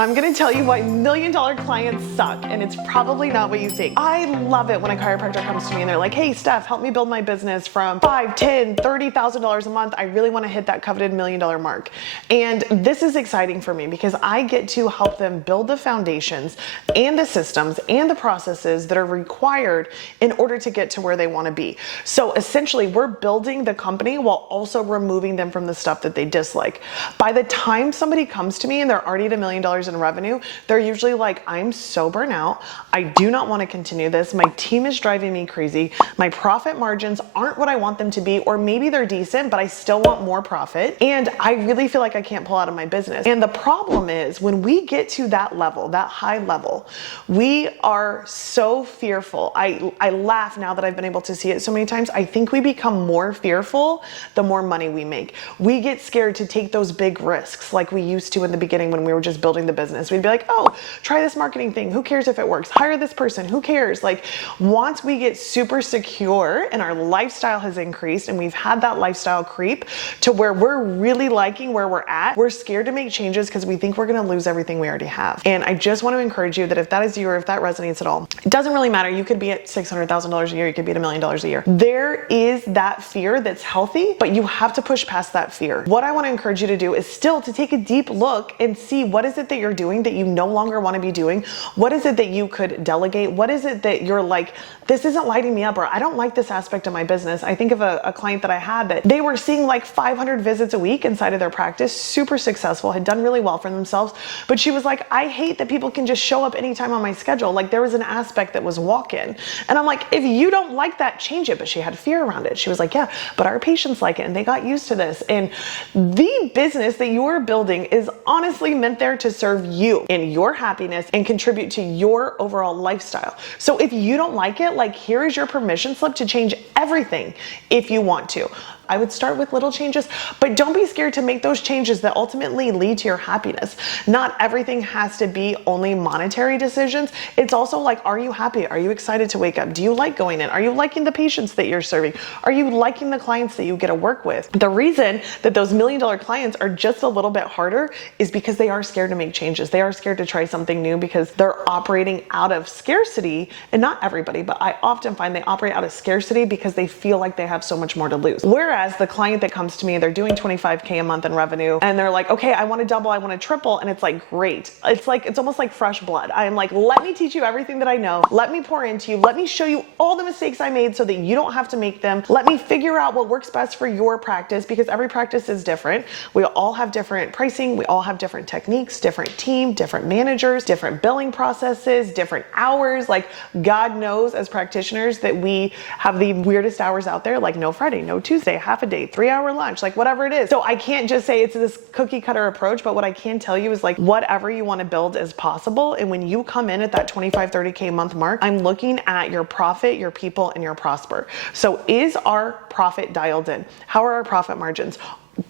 I'm gonna tell you why million-dollar clients suck, and it's probably not what you think. I love it when a chiropractor comes to me and they're like, hey, Steph, help me build my business from $5, $10, $30,000 a month. I really wanna hit that coveted million-dollar mark. And this is exciting for me because I get to help them build the foundations and the systems and the processes that are required in order to get to where they wanna be. So essentially, we're building the company while also removing them from the stuff that they dislike. By the time somebody comes to me and they're already at $1 million in revenue, they're usually like, I'm so burnt out. I do not want to continue this. My team is driving me crazy. My profit margins aren't what I want them to be, or maybe they're decent, but I still want more profit. And I really feel like I can't pull out of my business. And the problem is when we get to that level, that high level, we are so fearful. I laugh now that I've been able to see it so many times. I think we become more fearful the more money we make. We get scared to take those big risks like we used to in the beginning when we were just building the business. We'd be like, oh, try this marketing thing. Who cares if it works? Hire this person. Who cares? Like, once we get super secure and our lifestyle has increased and we've had that lifestyle creep to where we're really liking where we're at, we're scared to make changes because we think we're going to lose everything we already have. And I just want to encourage you that if that is you or if that resonates at all, it doesn't really matter. You could be at $600,000 a year. You could be at $1 million a year. There is that fear that's healthy, but you have to push past that fear. What I want to encourage you to do is still to take a deep look and see what is it that you're doing that you no longer want to be doing. What is it that you could delegate? What is it that you're like, this isn't lighting me up, or I don't like this aspect of my business. I think of a client that I had that they were seeing like 500 visits a week inside of their practice, super successful, had done really well for themselves. But she was like, I hate that people can just show up anytime on my schedule. Like there was an aspect that was walk-in. And I'm like, if you don't like that, change it. But she had fear around it. She was like, yeah, but our patients like it and they got used to this. And the business that you are building is honestly meant there to serve you and your happiness and contribute to your overall lifestyle. So if you don't like it, like here is your permission slip to change everything if you want to. I would start with little changes, but don't be scared to make those changes that ultimately lead to your happiness. Not everything has to be only monetary decisions. It's also like, are you happy? Are you excited to wake up? Do you like going in? Are you liking the patients that you're serving? Are you liking the clients that you get to work with? The reason that those $1 million clients are just a little bit harder is because they are scared to make changes. They are scared to try something new because they're operating out of scarcity, and not everybody, but I often find they operate out of scarcity because they feel like they have so much more to lose. Whereas the client that comes to me, they're doing $25K a month in revenue and they're like, okay, I want to double, I want to triple. And it's like, great. It's almost like fresh blood. I'm like, let me teach you everything that I know. Let me pour into you. Let me show you all the mistakes I made so that you don't have to make them. Let me figure out what works best for your practice because every practice is different. We all have different pricing. We all have different techniques, different team, different managers, different billing processes, different hours. Like God knows as practitioners that we have the weirdest hours out there, like no Friday, no Tuesday, half a day, 3-hour lunch, like whatever it is. So I can't just say it's this cookie cutter approach, but what I can tell you is like whatever you want to build is possible. And when you come in at that 25, 30K a month mark, I'm looking at your profit, your people, and your prosper. So is our profit dialed in? How are our profit margins?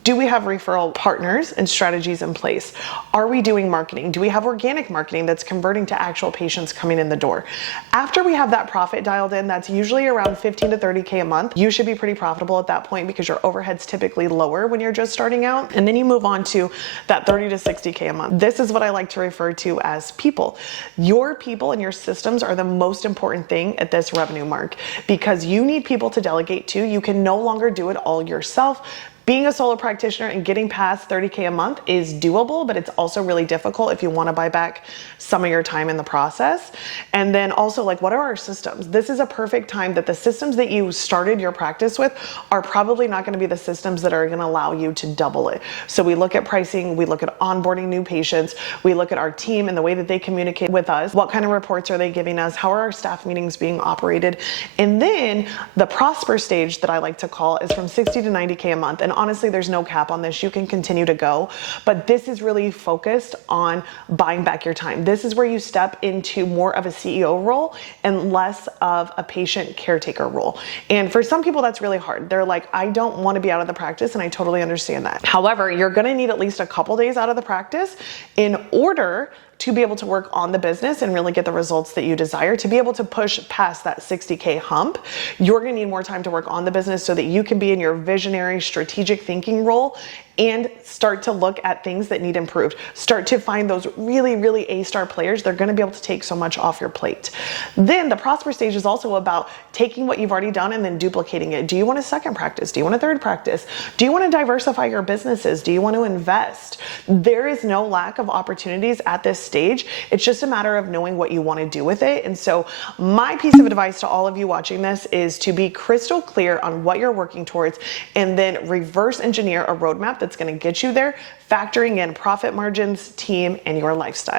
Do we have referral partners and strategies in place? Are we doing marketing? Do we have organic marketing that's converting to actual patients coming in the door? After we have that profit dialed in, that's usually around 15 to 30K a month. You should be pretty profitable at that point because your overhead's typically lower when you're just starting out. And then you move on to that 30 to 60K a month. This is what I like to refer to as people. Your people and your systems are the most important thing at this revenue mark because you need people to delegate to. You can no longer do it all yourself. Being a solo practitioner and getting past 30K a month is doable, but it's also really difficult if you want to buy back some of your time in the process. And then also, like, what are our systems? This is a perfect time that the systems that you started your practice with are probably not going to be the systems that are going to allow you to double it. So we look at pricing, we look at onboarding new patients, we look at our team and the way that they communicate with us. What kind of reports are they giving us? How are our staff meetings being operated? And then the prosper stage that I like to call is from 60 to 90K a month. And honestly, there's no cap on this. You can continue to go, but this is really focused on buying back your time. This is where you step into more of a CEO role and less of a patient caretaker role. And for some people, that's really hard. They're like, I don't want to be out of the practice, and I totally understand that. However, you're going to need at least a couple days out of the practice in order to be able to work on the business and really get the results that you desire, to be able to push past that 60K hump. You're gonna need more time to work on the business so that you can be in your visionary strategic thinking role and start to look at things that need improved. Start to find those really, really A-star players. They're gonna be able to take so much off your plate. Then the prosper stage is also about taking what you've already done and then duplicating it. Do you want a second practice? Do you want a third practice? Do you want to diversify your businesses? Do you want to invest? There is no lack of opportunities at this stage. It's just a matter of knowing what you want to do with it. And so my piece of advice to all of you watching this is to be crystal clear on what you're working towards and then reverse engineer a roadmap that's going to get you there, factoring in profit margins, team, and your lifestyle.